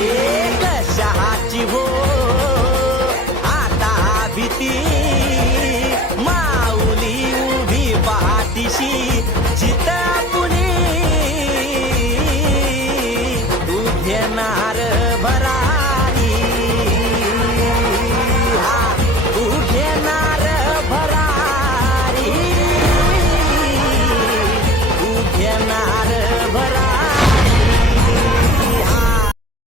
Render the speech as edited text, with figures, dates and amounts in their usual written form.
एक शहाची हो आता भीती माऊली उभी पाठीशी जित पुणे तू घेणार